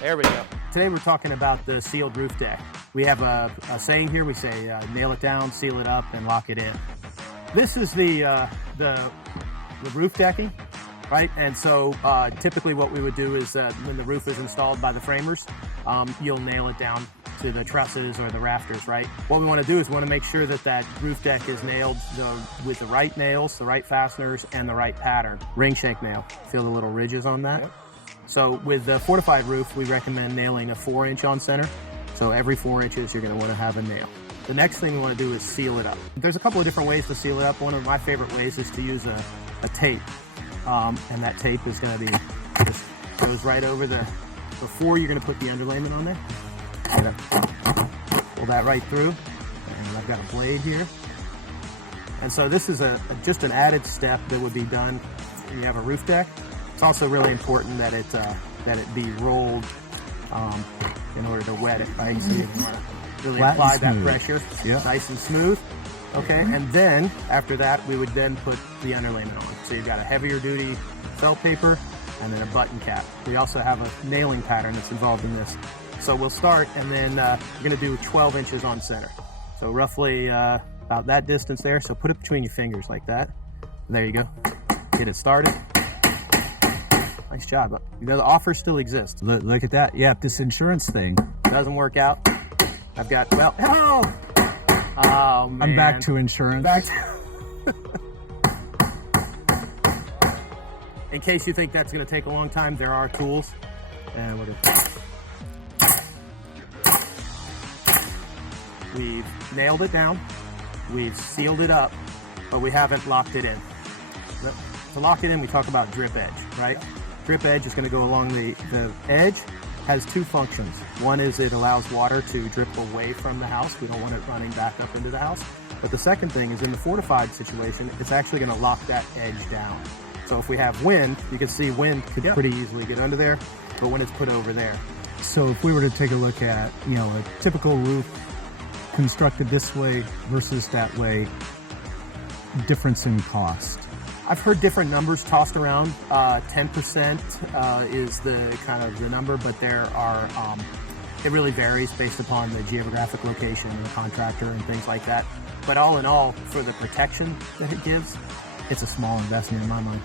There we go. Today we're talking about the sealed roof deck. We have a saying here. We say nail it down, seal it up, and lock it in. This is the roof decking, right? And so typically what we would do is when the roof is installed by the framers, you'll nail it down to the trusses or the rafters, right? What we want to do is we want to make sure that that roof deck is nailed with the right nails, the right fasteners, and the right pattern. Ring shank nail. Feel the little ridges on that? Yep. So with the fortified roof, we recommend nailing a 4-inch on center. So every 4 inches, you're going to want to have a nail. The next thing we want to do is seal it up. There's a couple of different ways to seal it up. One of my favorite ways is to use a tape. And that tape is going to be, just goes right over before you're going to put the underlayment on there. Pull that right through. And I've got a blade here. And so this is just an added step that would be done when you have a roof deck. It's also really important that it be rolled in order to wet it, right? So you want to really apply that pressure, nice and smooth. Okay, and then after that, we would then put the underlayment on. So you've got a heavier duty felt paper and then a button cap. We also have a nailing pattern that's involved in this. So we'll start, and then you're going to do 12 inches on center. So roughly about that distance there. So put it between your fingers like that. There you go. Get it started. Nice job. The offer still exists. Look at that. Yeah, this insurance thing doesn't work out. I've got, well, oh man. I'm back to insurance. In case you think that's going to take a long time, there are tools. And we've nailed it down. We've sealed it up, but we haven't locked it in. To lock it in, we talk about drip edge, right? Drip edge is going to go along the edge. Has two functions. One is it allows water to drip away from the house. We don't want it running back up into the house. But the second thing is in the fortified situation, it's actually going to lock that edge down. So if we have wind, you can see wind could pretty easily get under there, but when it's put over there. So if we were to take a look at, a typical roof constructed this way versus that way, difference in cost. I've heard different numbers tossed around. 10% is the kind of the number, but there are, it really varies based upon the geographic location and the contractor and things like that. But all in all, for the protection that it gives, it's a small investment in my mind.